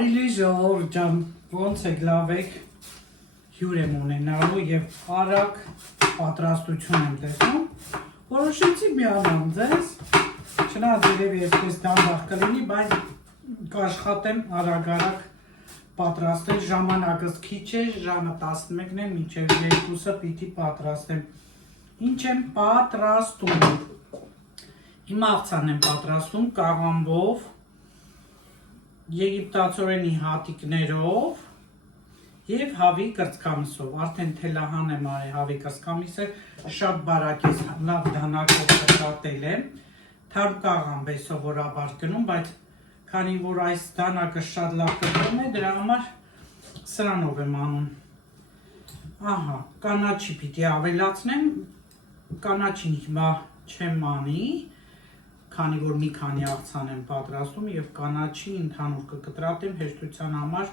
Բարի ժողովուրդ ջան, ոնց եք, լավ եք, հյուր եմ ունենալու և արագ պատրաստություն եմ տեսնում, որոշեցի միանամ ձեզ, չնայած երևի այսպես դանդաղ կլինի, բայց կաշխատեմ արագ պատրաստել, ժամանակս քիչ է, ժամը 11-ն է, մինչև 2-ը պիտի պատրաստեմ։ Ինչ եմ պատրաստում։ Հիմա աղցան եմ պատրաստում կաղամբով, եգիպտացորենի հատիկներով և հավի կրծքամիսով։ Արդեն թելահան եմ արել հավի կրծքամիսը, շատ բարակ է, լավ դանակով կտրատել եմ։ Թարմ կաղամբ է սովորաբար գնում, բայց քանի որ այս դանակը շատ լավ կտրում է, դրա համար սրանով եմ անում։ Ահա, կանաչի պիտի ավելացնեմ, կանաչին հիմա չեմ անի, քանի որ մի քանի աղցան եմ պատրաստում և կանաչի ընդհանուր կկտրատեմ, հեշտության համար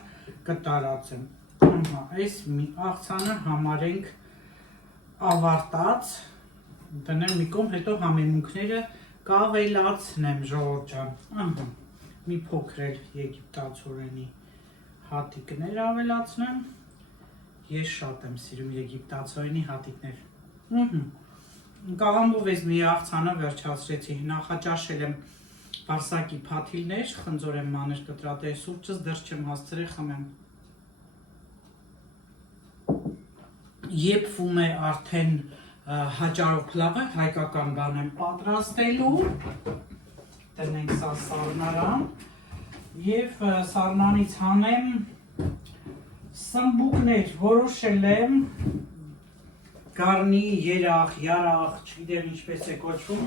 կտարածեմ։ Ահա, այս մի աղցանը համարենք ավարտած, դնեմ մի կողմ, հետո համեմունքները կավելացնեմ, ժողովուրդ ջան։ Ահա, մի փոքր էլ եգիպտացորենի հատիկներ ավելացնեմ, ես շատ եմ սիրում եգիպտացորենի հատիկներ։ Կաղամբով ես մի աղցանը վերջացրեցի, նախաճաշել եմ բարսակի փաթիլներ, խնձոր եմ մանր կտրատել, սուրճս դեռ չեմ հասցրել խմեմ։ Եփվում է արդեն հաճարով փլավը, հայկական բան եմ պատրաստելու, տնենք սա սառնարան, և սառնանից հանեմ սմբուկներ, որոշել եմ գարնի, երախ, յարախ, չգիտեմ ինչպես է կոչվում,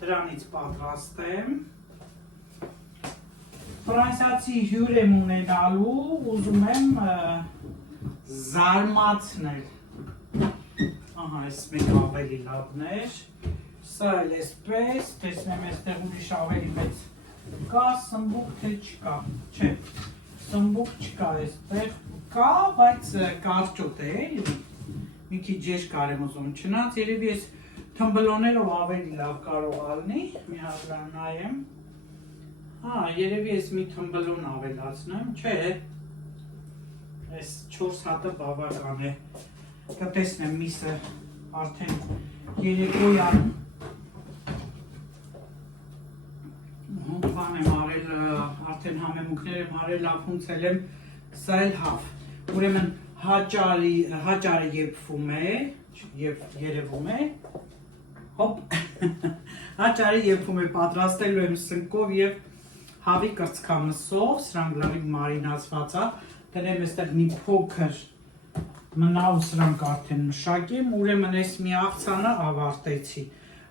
դրանից պատրաստեմ։ Ֆրանսիացի հյուր եմ ունենալու, ուզում եմ զարմացնել։ Ահա, այս մեկ ավելի լավներ, սա էլ էսպես, տեսնեմ այստեղ ուրիշ ավելի մեծ կա, սմբուկ թե չկա, չէ, սմբուկ չկա այստեղ, կա, բայց կարճոտ է, էլի։ Մի քիչ երկար եմ ուզում, չնայած երևի այս թմբլոներով ավելի լավ կարող ալնի, մի հատ նայեմ, հա, երևի այս մի թմբլոն ավելացնեմ, չէ, այս 4 հատը բավական է, կտեսնեմ միսը արդեն երեկոյան, բան եմ արել, արդեն համեմունքներ եմ արել, ապունցել եմ, սա էլ հավ, ուրեմն հաճարը եփվում է և երևում է, հոպ, հաճարը եփվում է, պատրաստելու եմ սնկով և հավի կրծքամսով, սրանք լավ մարինացված է, տնեմ այստեղ մի փոքր մնա ու սրանք արդեն մշակեմ, ուրեմն այս մի աղցանը ավարտեցի,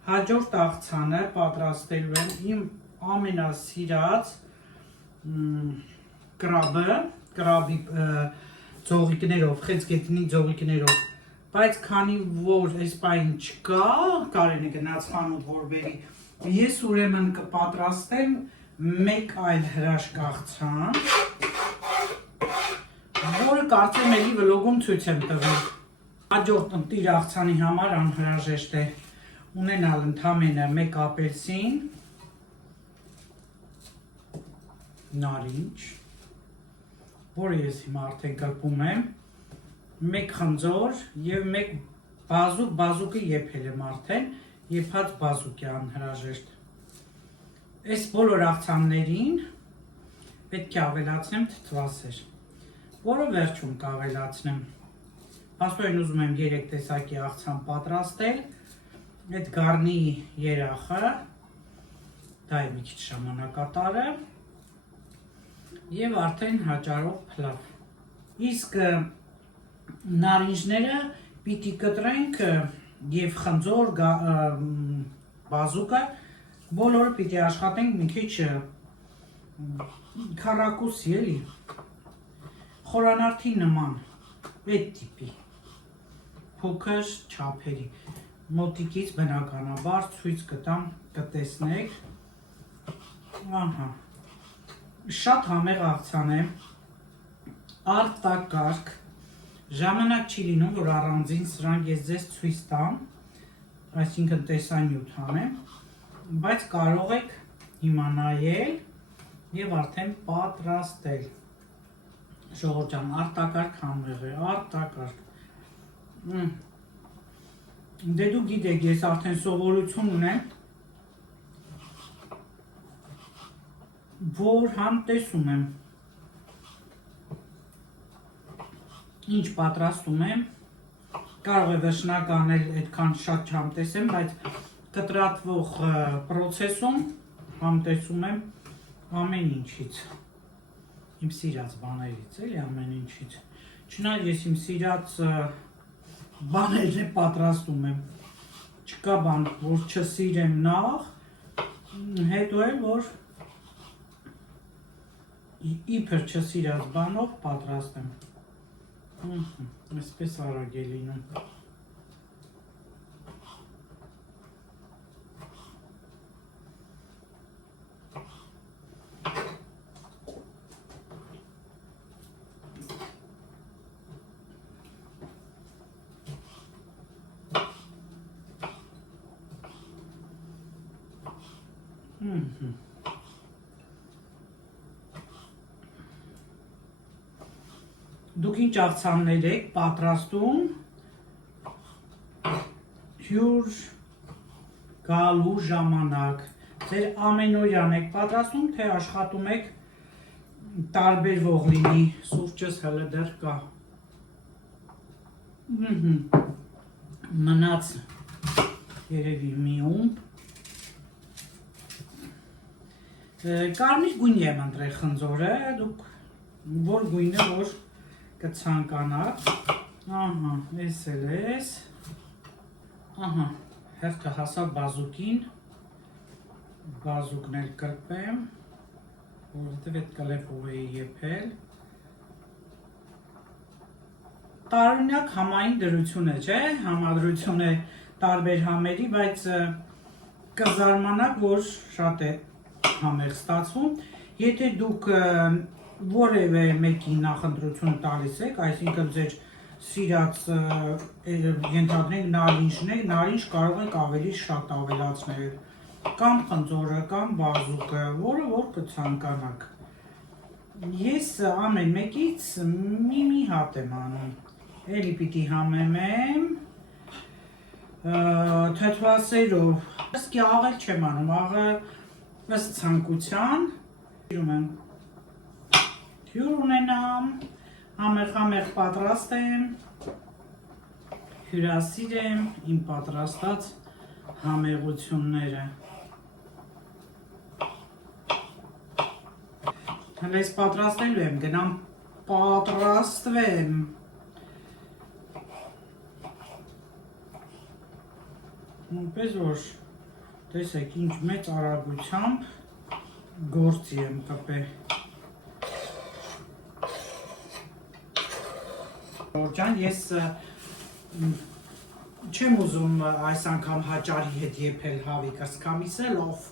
հաջորդ աղցանը պատրաստելու եմ իմ ամենասիրած կրաբի ձողիկներով, խեցգետնի ձողիկներով, բայց քանի որ այս պայն չկա, կարեն է գնաց խանութ որ բերի, ես ուրեմն կպատրաստեմ մեկ այլ հրաշք աղցան, որը կարծեմ էլի վլոգում ցույց եմ տվել։ Հաջորդ ընտիր աղցանի համար անհրաժեշտ է ունենալ ընդամենը մեկ ապելսին, նարինջ, որը ես հիմա արդեն կրպում եմ, մեկ խնձոր և մեկ բազուկը եփել եմ արդեն, եփած բազուկ է անհրաժեշտ։ Այս բոլոր աղցաններին պետք է ավելացնեմ թթվասեր, որը վերջում կավելացնեմ։ Փաստորեն ուզում եմ 3 տեսակի աղցան պատրաստել, այդ գարնի երախը, դա է մի քիչ ժամանակատարը, և արդեն հաճարով փլավ։ Իսկ նարինջները պիտի կտրենք և խնձոր, բազուկը, բոլորը պիտի աշխատենք մի քիչ քառակուսի էլի, խորանարդի նման, այդ տիպի, փոքր չափերի, մոտիկից բնականաբար ցույց կտամ, կտեսնեք, ահա, շատ համեղ աղցան է, արտակարգ, ժամանակ չի լինում, որ առանձին սրանք ես ձեզ ցույց տամ, այսինքն տեսանյութ անեմ, բայց կարող եք հիմա նայել և արդեն պատրաստել։ Ժողովուրդ ջան, արտակարգ համեղ է, արտակարգ։ Դե դու գիտեք, ես արդեն սովորություն ունեմ, որ համ տեսում եմ, ինչ պատրաստում եմ, կարող է վերջնական էլ այդքան շատ չհամտեսեմ, բայց կտրատվող պրոցեսում համտեսում եմ ամեն ինչից, իմ սիրած բաներից, էլի ամեն ինչից, չնայած ես իմ սիրած բաներն է պատրաստում եմ, չկա բան, որ չսիրեմ նախ, հետո էլ, որ իբր չսիրած բանով պատրաստեմ, այսպես արագ է լինում։ Դուք ինչ աղցաններ եք պատրաստում հյուր գալու ժամանակ, ձեր ամենօրյան եք պատրաստում, թե աշխատում եք տարբերվող լինի, սուրճս հələ դեռ կա, մնաց երևի մի ումբ, կարմիր գույնի եմ ընտրել խնձորը, դուք որ գույնը որ կցանկանաք, ահա, ես էլ ես, ահա, հերթը հասավ բազուկին, բազուկն էլ կրպեմ, որովհետև այդ կլեպով էի եփել, տարօրինակ համային դրություն է, չէ, համադրություն է տարբեր համերի, բայց կզարմանաք, որ շատ է համեղ ստացվում, եթե դուք որևէ մեկի նախընտրություն տալիս եք, այսինքն ձեր սիրած ենթադրենք նարինջն է, նարինջ կարող եք ավելի շատ ավելացնել, կամ խնձորը, կամ բազուկը, որը որ կցանկանաք։ Ես ամեն մեկից մի հատ եմ անում, էլի պիտի համեմեմ, թթվասերով, ըսկի աղել չեմ անում, աղը ըստ ցանկության, հյուր ունենամ, համեղ պատրաստեմ, հյուրասիր եմ իմ պատրաստած համեղությունները։ Հələ ես պատրաստելու եմ, գնամ պատրաստվեմ։ Նույնպես որ տեսեք ինչ մեծ արագությամբ գործի եմ կպել։ Ջան, ես չեմ ուզում այս անգամ հաճարի հետ եփել հավի կրծքամիսը, լավ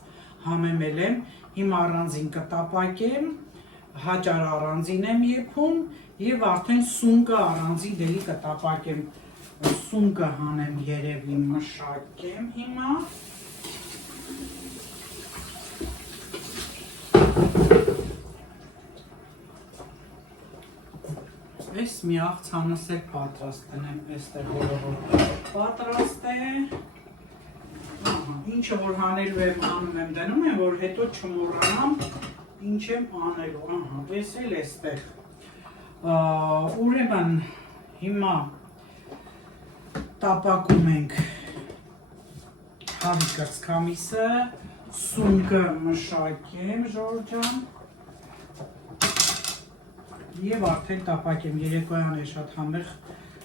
համեմել եմ, հիմա առանձին կտապակեմ, հաճար առանձին եմ եփում եւ արդեն սունկը առանձին դելի կտապակեմ, սունկը հանեմ երևի մշակեմ հիմա։ Ես մի աղցանս էլ պատրաստ տնեմ, այստեղ որը պատրաստ է, ինչը որ հանելու եմ անում եմ դնում եմ, որ հետո չմոռանամ ինչ եմ անելու, ես էլ այստեղ, ուրեմն հիմա տապակում ենք հավի կրծքամիսը, սունկը մշակեմ ժողովուրդ ջան, և արդեն տապակեմ, երեկոյան է շատ համեղ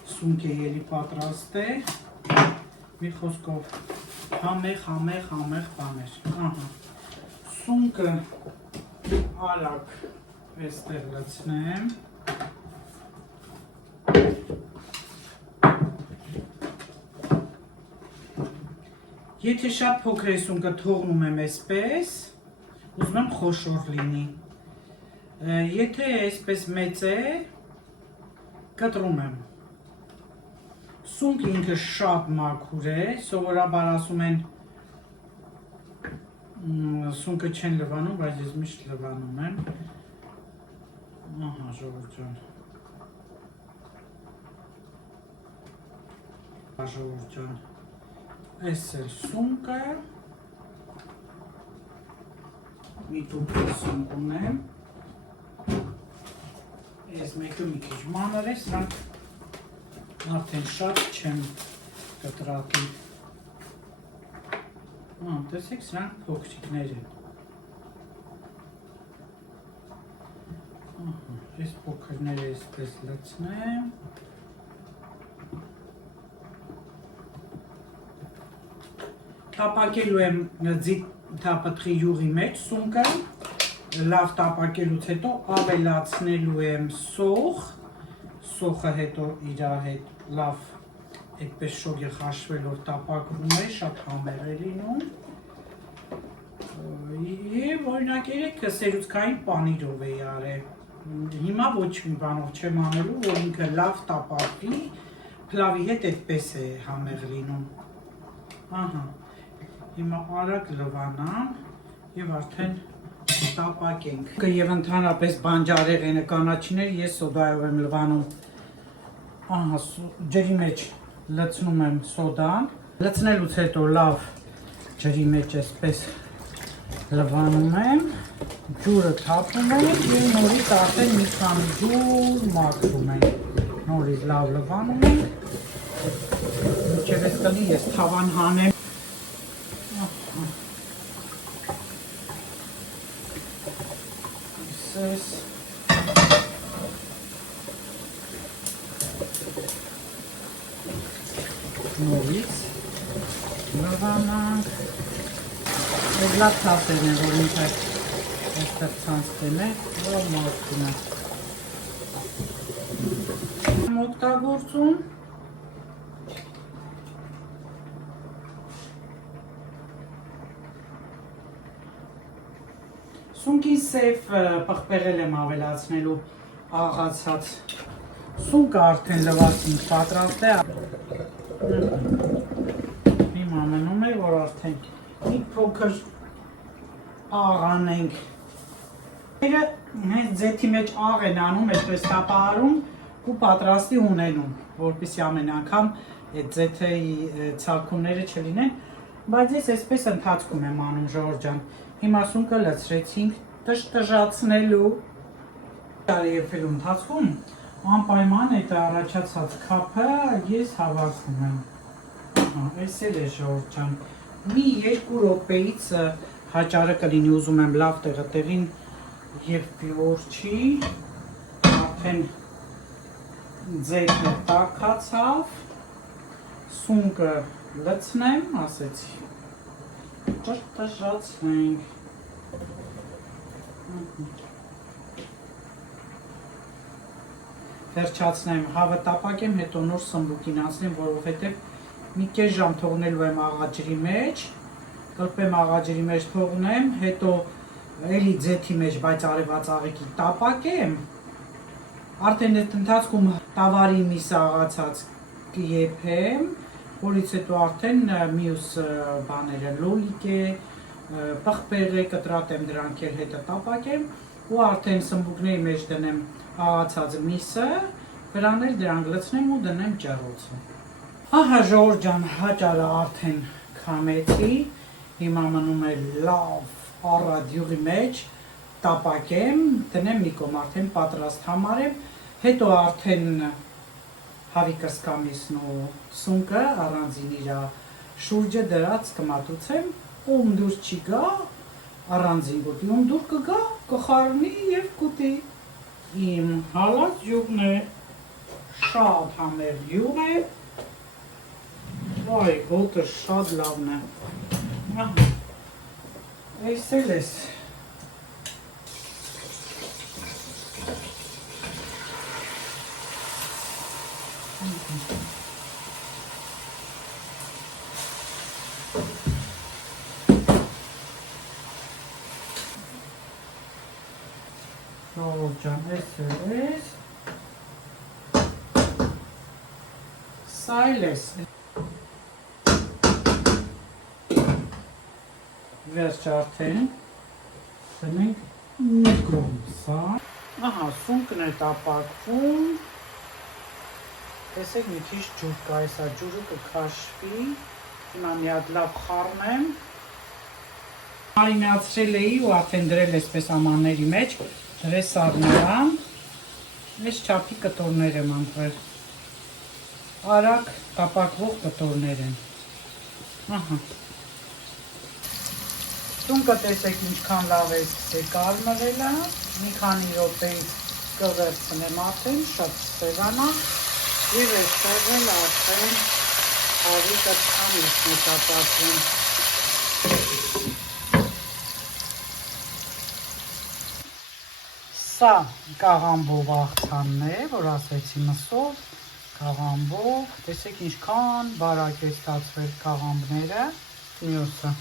սունկ է ելի պատրաստ է, մի խոսքով համեղ բաներ, սունկը արագ այստեղ լցնեմ, եթե շատ փոքր է սունկը թողնում եմ այսպես, ուզում եմ խոշոր լինի, եթե այսպես մեծ է, կտրում եմ, սունկը ինքը շատ մաքուր է, սովորաբար ասում են սունկը չեն լվանում, բայց ես միշտ լվանում եմ, ահա ժողովուրդ ջան, Ժողովուրդ ջան, այս էլ սունկը, մի տուփի սունկ ունեմ, այս մեկը մի քիչ մանր է, սրանք արդեն շատ չեմ կտրատի, տեսեք սրանք փոքրիկներ են, այս փոքրները այսպես լցնեմ, տապակելու եմ պտղի յուղի մեջ սունկը, լավ տապակելուց հետո ավելացնելու եմ սոխ, սոխը հետո իր հետ լավ այդպես շոգի խաշվելով տապակվում է, շատ համեղ է լինում և օրինակ երեքը սերուցքային պանիրով է արել, հիմա ոչ մի բանով չեմ անելու, որ ինքը լավ տապակվի, փլավի հետ այդպես է համեղ լինում, Հիմա արագ լվանամ և արդեն տապակենք։ Եվ ընդհանրապես բանջարեղենը կանաչիներ ես սոդայով եմ լվանում։ Ջրի մեջ լցնում եմ սոդան։ Լցնելուց հետո լավ ջրի մեջ այսպես լվանում եմ։ Ջուրը թափում եմ և նորից արդեն մի քանի ջուր մաքրում եմ։ Նորից լավ լվանում եմ։ Մինչև այս կլի ես թավան հանեմ։ Նորից լվանանք, և լավ թասերն են, որ ինքը այստեղ ցանցկեն է, որ մաքրում է։ Եմ օգտագործում Սունկին սև պղպեղել եմ ավելացնելու աղացած սունկը արդեն լվացին պատրաստ է Հիմա մնում է, որ արդեն մի փոքր աղ անենք հենց ձեթի մեջ աղ են անում, այդպես տապահարում ու պատրաստի ունենում, որպեսզի ամեն անգամ այդ ձեթի ցալքումները չլինեն, բայց ես այսպես ընթացքում եմ անում ժողովուրդ ջան, հիմա սունկը լցրեցինք տժտժացնելու Եփելու ընթացքում անպայման այդ առաջացած քափը ես հավաքում եմ, այս էլ է ժողովուրդ ջան, մի 2 րոպեից հաճարը կլինի, ուզում եմ լավ տեղին և պիոր չի, արդեն ձեթը տաքացավ, սունկը լցնեմ, ասեցի, տժտժացնենք վերջացնեմ, հավը տապակեմ, հետո նոր սմբուկին անցնեմ, որովհետև մի կես ժամ թողնելու եմ աղաջրի մեջ, կլպեմ աղաջրի մեջ թողնեմ, հետո էլի ձեթի մեջ, բայց արևած աղիքի տապակեմ, արդեն այդ ընթացքում տավարի միս աղացած կեփեմ, որից հետո արդեն մյուս բաները լոլիկ է, պղպեղ է, կտրատեմ դրանք էլ հետը տապակեմ ու արդեն սմբուկների մեջ դնեմ աղացած միսը, վրան էլ դրանք լցնեմ ու դնեմ ջեռոցը։ Ահա ժողովուրդ ջան, հաճարը արդեն քամեցի, հիմա մնում է լավ առատ յուղի մեջ տապակեմ, դնեմ մի կողմ արդեն պատրաստ համարեմ, հետո արդեն հավի կսկամիսն ու սունկը առանձին իրա շուրջը դրած կմատուցեմ, ում դուր չի գա, առանձին գոտի, ում դուր կգա, կխառնի և կուտի։ Իմ հալած յուղն է, շատ համեղ յուղ է, վայ, գոտը շատ լավն է, այս էլ ես, ժողովուրդ ջան, այս էլ սա էլ ես, վերջ արդեն, դնենք մի կողմ սա, ահա սունկն է տապակվում, տեսեք մի քիչ ջուր կա, հեսա ջուրը կքաշվի, հիմա մի հատ լավ խառնեմ, մարինացրել էի ու արդեն դրել էսպես ամանների մեջ, դրես առնելան, այս չափի կտորներ եմ անտրել, արագ տապակվող կտորներ են, ահա, տունկը տեսեք ինչքան լավ է կարմրել է, մի քանի րոպեից կվերցնեմ արդեն, շատ սևանա, և այստեղ էլ արդեն հավի կրծքամիսն է տապակվում։ Սա կաղամբով աղցանն է, որ ասեցի մսով, կաղամբով, տեսեք ինչքան բարակ է ստացվել կաղամբները, մյուսը։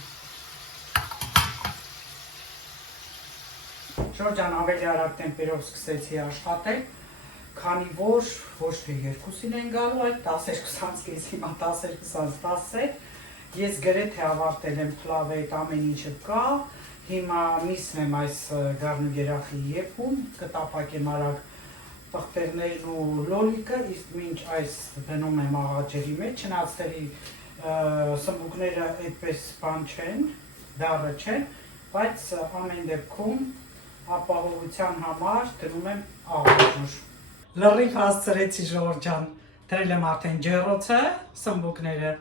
Շորջան ավելի արագ տեմպերով սկսեցի աշխատել, քանի որ ոչ թե 2-ին են գալու, այդ 12-ից հիմա 12-10 ես գրեթե ավարտել եմ փլավը, այդ ամեն ինչը կա, հիմա միսն եմ այս գարնուգերախի եփում, կտապակեմ արագ պղպեղներն ու լոլիկը, իսկ մինչ այս բնում եմ աղաջերի մեջ, չնայած սմբուկները այդպես բան չեն, դառը չեն, բայց ամեն դեպքում ապահովության համար դնում եմ աղաջուր։ Լրիվ հասցրեցի Ժորժ ջան, դրել եմ արդեն ջեռոցը, սմբուկները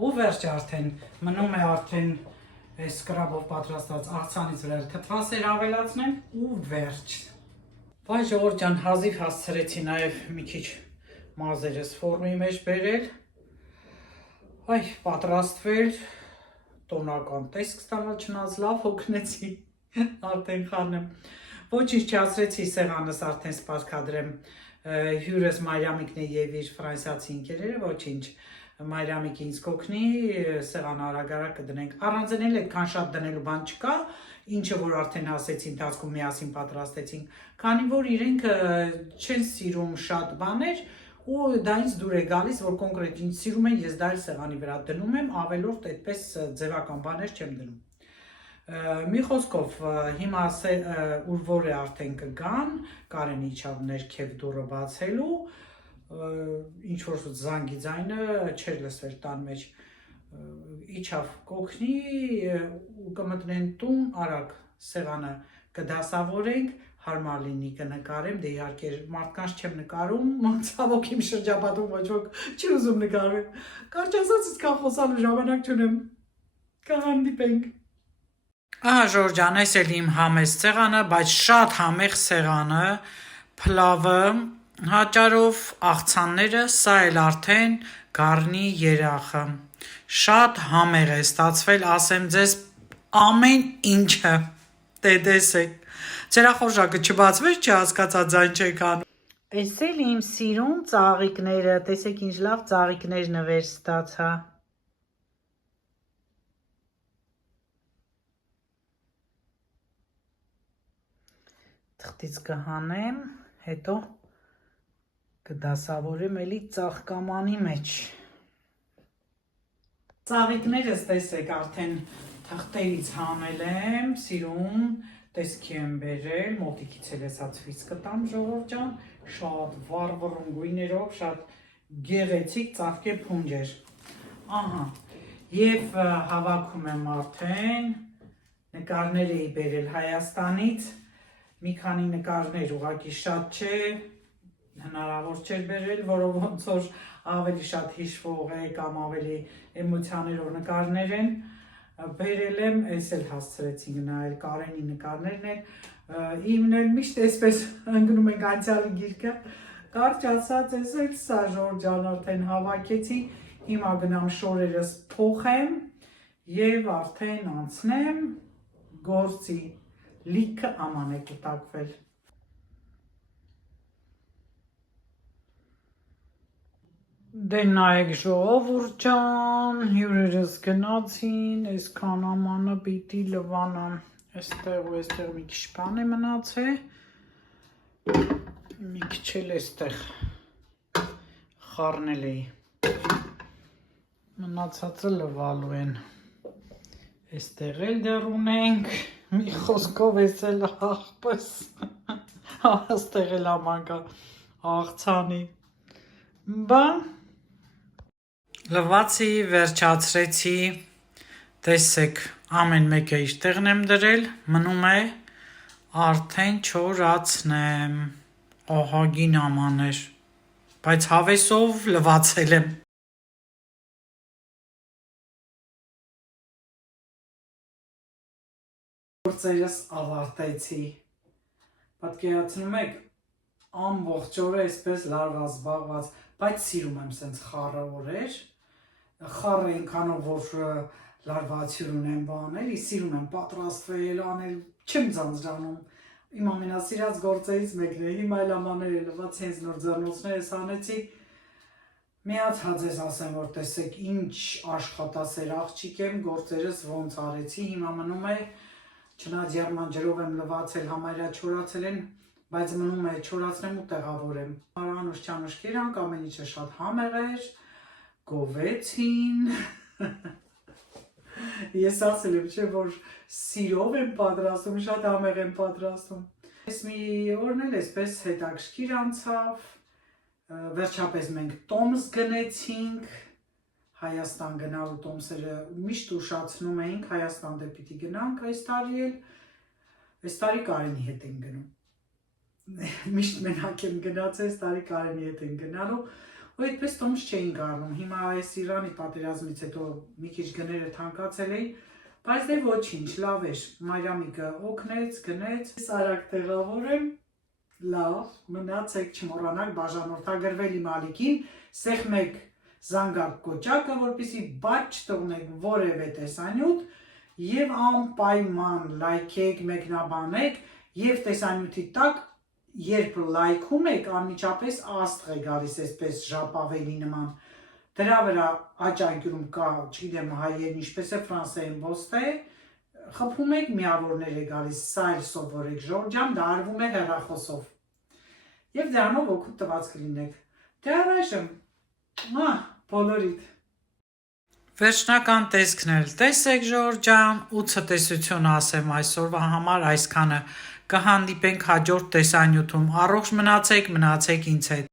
ու վերջ արդեն, մնում է արդեն այս կրաբով պատրաստած աղցանից վրա թթվասեր ավելացնեմ ու վերջ։ Վայ Ժորժ ջան, հազիվ հասցրեցի նաև մի քիչ մազերս ֆորմի մեջ բերել, այ պատրաստվել, տոնական տեսք ստանալ, չնայած լավ հոգնեցի, արդեն խառնեմ, ոչինչ չասրեցի սեղանս արդեն սպասքադրեմ, հյուրս Մարիամիկն է և իր ֆրանսիացի ընկերերը, ոչինչ, Մարիամիկը ինձ կօգնի, սեղանը արագ կդնենք, առանձնել այդքան շատ դնելու բան չկա, ինչը որ արդեն ասեցի ընթացքում միասին պատրաստեցինք, քանի որ իրենք չեն սիրում շատ բաներ, ու դա ինձ դուր է գալիս, որ կոնկրետ ինչ սիրում են, ես դա էլ սեղանի վրա դնում եմ, ավելորդ այդպես ձևական բաներ չեմ դնում։ Մի խոսքով, հիմա ուր որ է արդեն կգան, Կարեն իջավ ներքև դուռը բացելու, ինչ-որ զանգի ձայնը չէր լսվել տան մեջ, իջավ կօգնի ու կմտնեն տուն, արագ սեղանը կդասավորենք, հարմար լինի կնկարեմ, դե իհարկե մարդկանց չեմ նկարում, ցավոք իմ շրջապատում ոչ ոք չի ուզում նկարել, կարճ ասած իսկան խոսալու ժամանակ չունեմ, կհանդիպենք։ Ահա Ժորժ ջան, այս էլ իմ համեստ սեղանը, բայց շատ համեղ սեղանը, փլավը, հաճարով աղցանները, սա էլ արդեն գառնի երախը, շատ համեղ է ստացվել, ասեմ ձեզ ամեն ինչը, դե տեսեք, ձերախորժակը չբացվեց, չհասկացա ձայն չեք անում։ Այս էլ իմ սիրուն ծաղիկները, տեսեք ինչ լավ ծաղիկներ նվեր ստացա։ Թղթից կհանեմ, հետո կդասավորեմ էլի ծաղկամանի մեջ։ Ծաղիկներս տեսեք արդեն թղթերից հանել եմ, սիրուն, տեսքի եմ բերել, մոտիկից էլ էսա ցույց կտամ Ժողով ջան, շատ վառվռուն գույներով, շատ գեղեցիկ ծաղկե փունջեր։ Ահա, և հավաքում եմ արդեն, նկարներ էի բերել Հայաստանից, մի քանի նկարներ ուղղակի շատ չէ, հնարավոր չէր բերել, որով ոնց որ ավելի շատ հիշվող է կամ ավելի էմոցիաներով նկարներ են, բերել եմ, ես էլ հասցրեցի նայել Կարենի նկարներն են, իմն էլ միշտ այսպես ընկնում ենք անցյալի գիրկը, կարճ ասած ես էլ սա Ժորժ ջան արդեն հավաքեցի, հիմա գնամ շորերս փոխեմ և արդեն անցնեմ գործի, լիքը աման է կուտակվել։ Դե նայեք Ժողովուրդ ջան, հյուրերս գնացին, այսքան ամանը պիտի լվանամ, այստեղ ու այստեղ մի քիչ բան է մնացել, մի քիչ էլ այստեղ խառնել էի, մնացածը լվալու են, այստեղ էլ դեռ ունենք, մի խոսքով ես էլ աղբս, այստեղ էլ աման կա աղցանի, Բա լվացի վերջացրեցի, տեսեք ամեն մեկը իր տեղն եմ դրել, մնում է արդեն չորացնեմ, ահագին ամաներ, բայց հավեսով լվացել եմ։ Գործերս ավարտեցի, պատկերացնում եք ամբողջ օրը այսպես լարված զբաղված, բայց սիրում եմ սենց խառը օրեր, խառը ինքանով որ լարվածություն ունեմ բանել, սիրում եմ պատրաստվել, անել, չեմ ձանձրանում, իմ ամենասիրած գործերից մեկն է, հիմա էլ ամաները լված հենց նոր ձեռնոցներս անեցի, միացած ես ասեմ, որ տեսեք ինչ աշխատասեր աղջիկ եմ, գործերս ոնց արեցի, հիմա մնում է չնայած ջերմանջրով եմ լվացել, համարյա չորացել են, բայց մնում է չորացնեմ ու տեղավորեմ։ Անուշ չանուշ կերանք, ամեն ինչը շատ համեղ էր, գովեցին։ Ես ասել եմ, չէ, որ սիրով եմ պատրաստում, շատ համեղ եմ պատրաստում։ Ես մի օրն էլ այսպես հետաքրքիր անցավ, վերջապես մենք տոմս գնեցինք, Հայաստան գնալու տոմսերը միշտ ուշացնում էինք, Հայաստան դե պիտի գնանք այս տարի էլ, այս տարի Կարենի հետ ենք գնում, միշտ մենակ եմ գնացել, այս տարի Կարենի հետ ենք գնալու, ու այդպես տոմս չէինք առնում, հիմա այս Իրանի պատերազմից հետո մի քիչ գները թանկացել էին, բայց դե ոչինչ, լավ էր, Մարիամիկը օգնեց, գնեց, ես արագ տեղավորեմ, լավ, մնացեք չմոռանաք բաժանորդագրվել իմ ալիքին, սեղ մեկ զանգակ կոճակը, որպեսզի բաց չթողնեք որևէ տեսանյութ եւ անպայման լայքեք, մեկնաբանեք եւ տեսանյութի տակ երբ լայքում եք, անմիջապես աստղ է գալիս այսպես ժապավելի նման։ Դրա վրա աճանկյուրում կա, չգիտեմ հայերեն ինչպես է ֆրանսերեն ոստե, խփում եք միավորներ է գալիս, սա էլ սովորեք Ժորժ ջան, դա արվում է հեռախոսով։ Եվ դրանով օգուտ տված կլինեք։ Դե առայժմ բոլորիդ։ Վերջնական տեսքն էլ տեսեք Ժորժ ջան, ու ցտեսություն ասեմ այսօրվա համար այսքանը, կհանդիպենք հաջորդ տեսանյութում, առողջ մնացեք ինձ հետ։